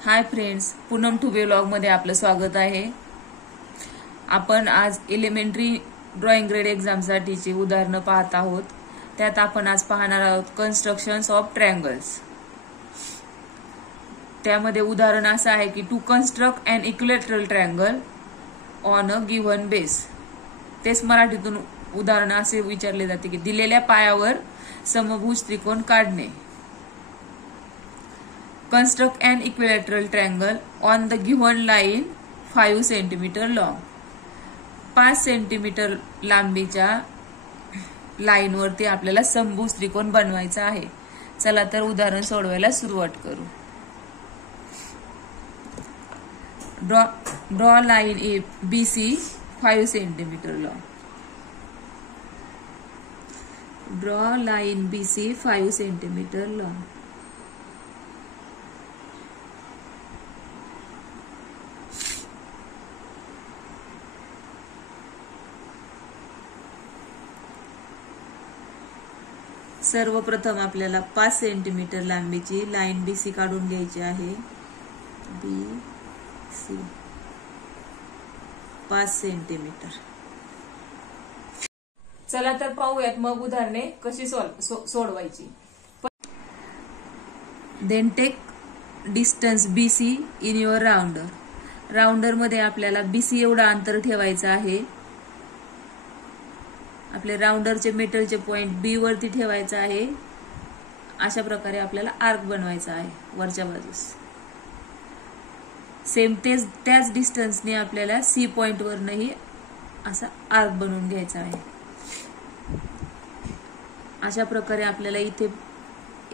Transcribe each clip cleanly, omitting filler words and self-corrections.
Hi friends, Poonam टुबे vlog मध्ये आपलं स्वागत आहे। आपण आज एलिमेंटरी ड्रॉइंग ग्रेड एक्झाम साठीची उदाहरणं पाहत आहोत। त्यात आपण आज पाहणार आहोत कन्स्ट्रक्शन्स ऑफ ट्रायंगल्स। त्यामध्ये उदाहरण असं आहे की to construct an equilateral triangle on a given base. तेच मराठीतून उदाहरण असे विचारले जाते की दिलेल्या पायावर समभुज त्रिकोण काढणे। Construct an equilateral triangle on the given line 5 cm long. 5 centimetre लांबीच्या लाईन वरती आपल्याला समभुज त्रिकोण बनवायचा आहे। चला तर उदाहरण सोडवायला सुरुवात करू। Draw line A BC 5 centimetre long. Draw line BC 5 centimetre long. सर्वप्रथम आपल्याला 5 सेंटीमीटर लांबीची लाईन BC काढून घ्यायची आहे। BC 5 centimetre. चला तर पाहूयात मग उदाहरणे कशी सोडवायची। Then take distance BC in your rounder. Rounder मध्ये आपल्याला BC एवढा अंतर ठेवायचं आहे। आपले राउंडरचे मेटलचे पॉइंट B वरती ठेवायचा आहे। अशा प्रकारे आपल्याला आर्क बनवायचा आहे वरच्या बाजूस। सेम त्याच डिस्टन्सने आपल्याला C पॉइंट वरनही असा आर्क बनवून घ्यायचा आहे। अशा प्रकारे आपल्याला इथे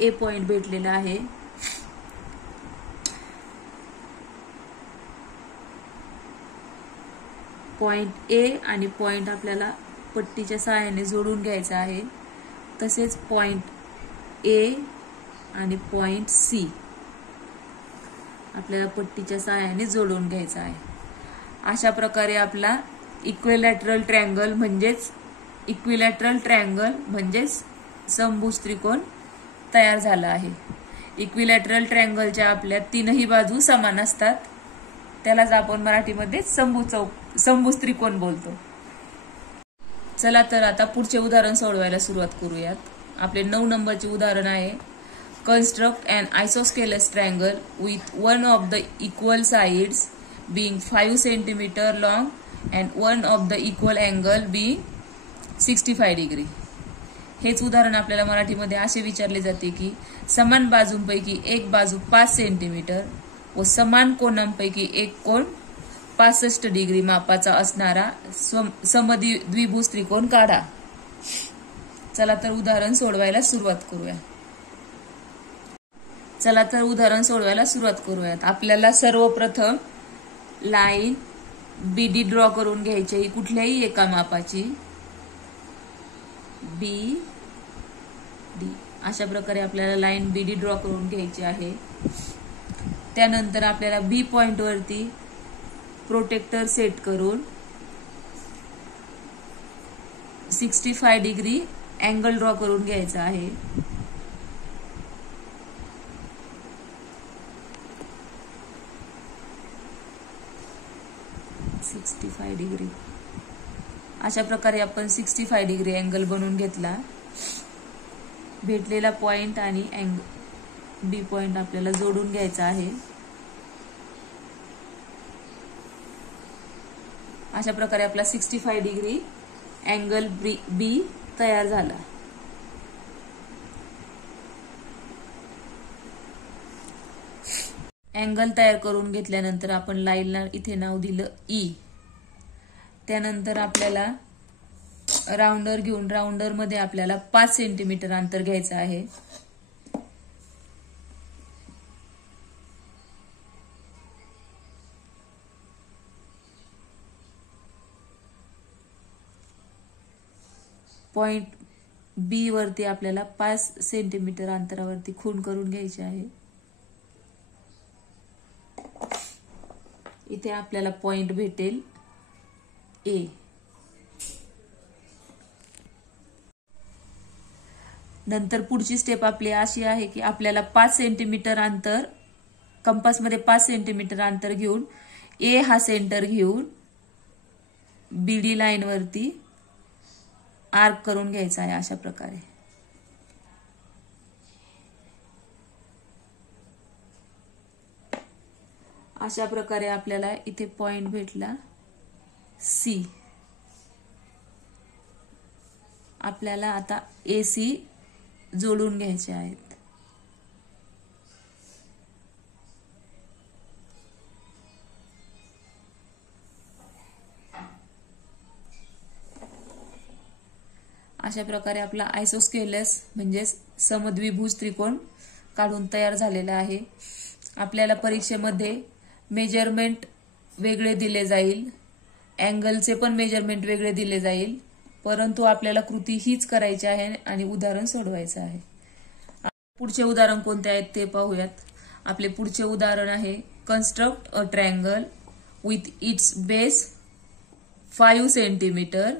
A पॉइंट भेटलेला आहे। पॉइंट A आणि पॉइंट आपल्याला पट्टीच्या सहाय्याने जोडून घ्यायचा आहे। तसेच पॉइंट A आणि पॉइंट C आपल्याला पट्टीच्या सहाय्याने जोडून घ्यायचा आहे। अशा प्रकारे आपला इक्विलॅटरल ट्रायंगल म्हणजेच समभुज त्रिकोण तयार झाला आहे। इक्विलॅटरल ट्रायंगलच्या आपल्या तीनही बाजू समान असतात। त्यालाच आपण मराठीमध्ये समभुज त्रिकोण बोलतो। चला तर आता पुढचे उदाहरण सोडवायला सुरुवात करूयात। आपले 9 नंबरचे उदाहरण आहे construct an isosceles triangle with one of the equal sides being 5 centimetre long and one of the equal angle being 65 degree. हेच उदाहरण आपल्याला मराठीमध्ये असे विचारले जाते की समान बाजूंपैकी एक बाजू 5 सेंटीमीटर व समान कोनांपैकी एक कोन 65 डिग्री मापाचा असणारा समद्विभुज त्रिकोण काढा। चला तर उदाहरण सोडवायला सुरुवात करूयात। आपल्याला सर्वप्रथम लाईन BD ड्रॉ करून घ्यायची आहे कुठल्याही एका मापाची। BD अशा प्रकारे आपल्याला लाईन BD ड्रॉ करून घ्यायची आहे। त्यानंतर आपल्याला B पॉइंट वरती प्रोटेक्टर सेट करून 65 डिग्री अँगल ड्रॉ करून घ्यायचा आहे। अशा प्रकारे आपण 65 डिग्री अँगल बनवून घेतला। भेटलेला पॉइंट आणि B पॉइंट आपल्याला जोडून घ्यायचा आहे। अशा प्रकारे आपला 65 डिग्री अँगल B तयार झाला। अँगल तयार करून घेतल्यानंतर आपण लाईनला इथे नाव दिलं E। त्यानंतर आपल्याला राउंडर घेऊन राउंडर मध्ये आपल्याला 5 सेंटीमीटर अंतर घ्यायचं आहे। पॉइंट B वरती आपल्याला 5 सेंटीमीटर अंतरावरती खूण करून घ्यायची आहे। इथे आपल्याला पॉइंट भेटेल A। नंतर पुढची स्टेप आपली अशी आहे की आपल्याला 5 सेंटीमीटर अंतर कंपासमध्ये 5 सेंटीमीटर अंतर घेऊन ए हा सेंटर घेऊन बीडी लाईन वरती आर्क करून घ्यायचा आहे अशा प्रकारे. अशा प्रकारे आपल्याला इथे पॉइंट भेटला सी. आपल्याला आता AC जोडून घ्यायचे आहेत. अशा प्रकारे आपला आयसोस्केलस म्हणजे समद्विभुज त्रिकोण काढून तयार झालेला आहे. आपल्याला परीक्षेमध्ये मेजरमेंट वेगळे दिले जाईल, अँगलचे पण मेजरमेंट वेगळे दिले जाईल, परंतु आपल्याला कृती हीच करायची आहे आणि उदाहरण सोडवायचं आहे. पुढचे उदाहरण कोणते आहेत ते पाहूयात. आपले पुढचे उदाहरण आहे construct a triangle with it's base 5 centimetre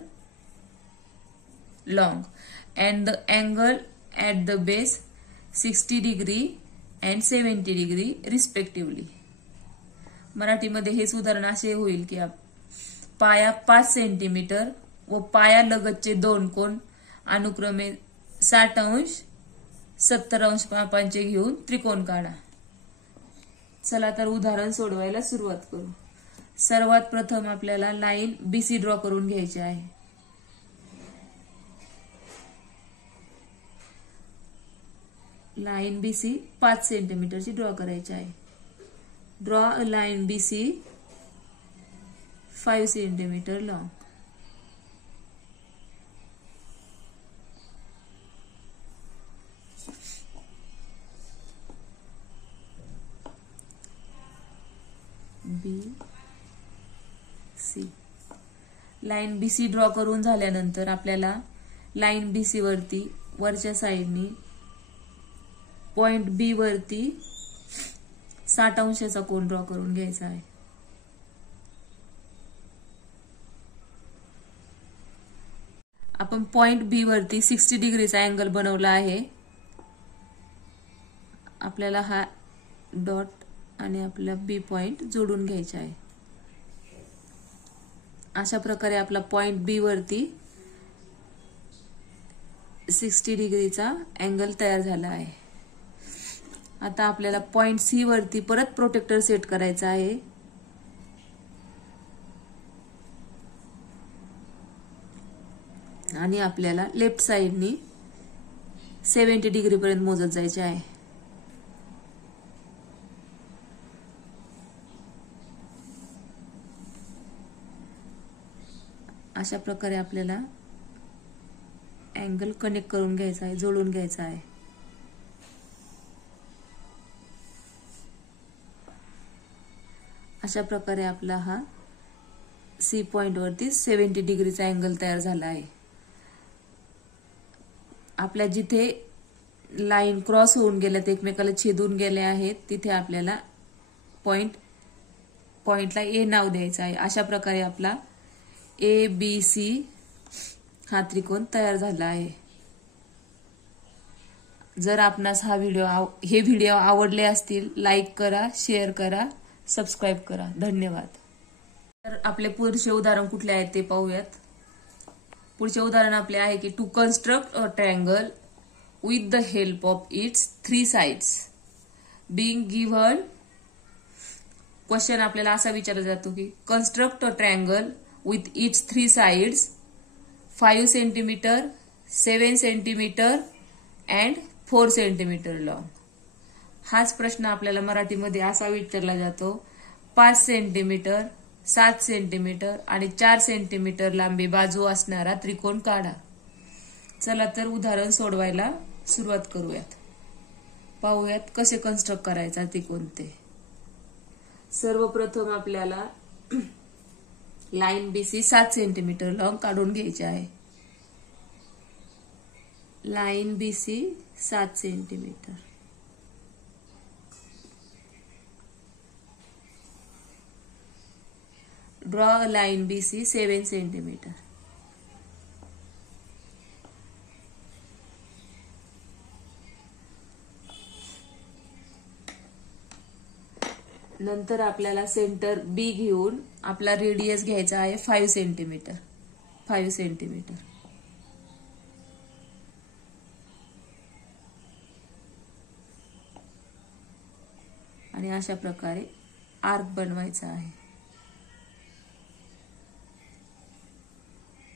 long and the angle at the base 60 degree and 70 degree respectively. मराठीमध्ये हेच उदाहरण असे होईल की पाया 5 सेंटीमीटर व पाया लगतचे दोन कोण अनुक्रमे 60 अंश 70 अंश मापांचे घेऊन त्रिकोण काढा. चला तर उदाहरण सोडवायला सुरुवात करू. सर्वात प्रथम आपल्याला लाईन BC ड्रॉ करून घ्यायची आहे. लाईन BC 5 सेंटीमीटरची ड्रॉ करायची आहे. Draw a line BC 5 centimetre long. BC line BC draw करून झाल्यानंतर आपल्याला लाईन BC वरती वरच्या साइडनी पॉइंट B वरती 60 अंशाचा कोन ड्रॉ करून घ्यायचा आहे. आपण पॉइंट B वरती 60 डिग्रीचा अँगल बनवला आहे. आपल्याला हा डॉट आणि आपला B पॉइंट जोडून घ्यायचा आहे. अशा प्रकारे आपला पॉइंट B वरती 60 डिग्रीचा अँगल तयार झाला आहे. आता आपल्याला पॉइंट C वरती परत प्रोटेक्टर सेट करायचा आहे. आणि आपल्याला लेफ्ट साइडनी 70 डिग्री पर्यंत मोजत जायचे आहे. अशा प्रकारे आपल्याला अँगल कनेक्ट करून घ्यायचा आहे, जोडून घ्यायचा आहे. अशा प्रकारे आपला हा C पॉइंट वरती 70 डिग्रीचा अँगल तयार झाला आहे. आपल्या जिथे लाईन क्रॉस होऊन गेल्यात, एकमेकाला छेदून गेले आहेत, तिथे आपल्याला पॉइंटला A नाव द्यायचं आहे. अशा प्रकारे आपला ABC हा त्रिकोण तयार झाला आहे. जर आपणास हे व्हिडिओ आवडले असतील, लाईक करा, शेअर करा, सबस्क्राईब करा. धन्यवाद. तर आपले पुढचे उदाहरण कुठले आहेत ते पाहूयात. पुढचे उदाहरण आपले आहे की to construct a triangle with the help of its 3 sides being given. Question आपल्याला असा विचारला जातो की construct a triangle with its 3 sides 5 centimetre 7 centimetre and 4 centimetre long. हाच प्रश्न आपल्याला मराठीमध्ये असा विचारला जातो. 5 सेंटीमीटर 7 सेंटीमीटर आणि 4 सेंटीमीटर लांबी बाजू असणारा त्रिकोण काढा. चला तर उदाहरण सोडवायला सुरुवात करूयात. पाहूयात कसे कन्स्ट्रक्ट करायचा त्रिकोण ते. सर्वप्रथम आपल्याला लाईन BC 7 सेंटीमीटर लॉंग काढून घ्यायची आहे. Line BC 7 centimetre. Draw a line BC 7 centimeter. नंतर आपल्याला सेंटर बी घेऊन आपला रेडियस घ्यायचा आहे 5 सेंटीमीटर. 5 सेंटीमीटर. आणि अशा प्रकारे आर्क बनवायचा आहे.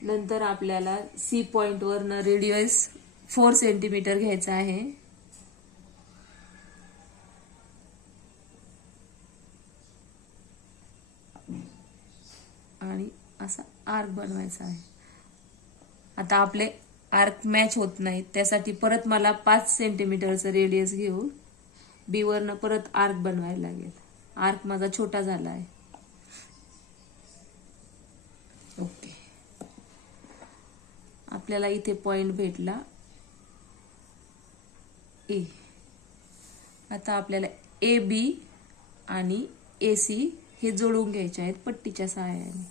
नंतर आपल्याला सी पॉइंट वरनं रेडियस 4 सेंटीमीटर घ्यायचा आहे. आणि असा आर्क बनवायचा आहे. आता आपले आर्क मॅच होत नाहीत, त्यासाठी परत मला 5 सेंटीमीटरचं रेडियस घेऊन बी वरनं परत आर्क बनवायला लागेल. आर्क माझा छोटा झाला आहे. ओके. आपल्याला इथे पॉइंट भेटला ए. आता आपल्याला ए बी आणि ए सी हे जोडून घ्यायचे आहेत पट्टीच्या सहाय्याने.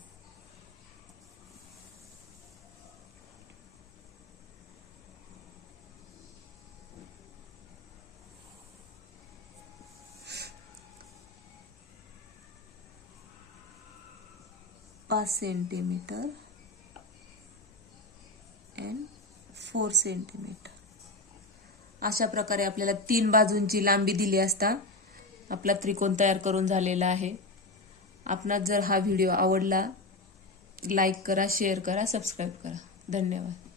पाच सेंटीमीटर and 4 सेंटीमीटर. अशा प्रकारे आपल्याला 3 बाजूंची लांबी दिली असता आपला त्रिकोण तयार करून झालेला आहे. आपणास जर हा व्हिडिओ आवडला, लाईक करा, शेअर करा, सबस्क्राईब करा. धन्यवाद.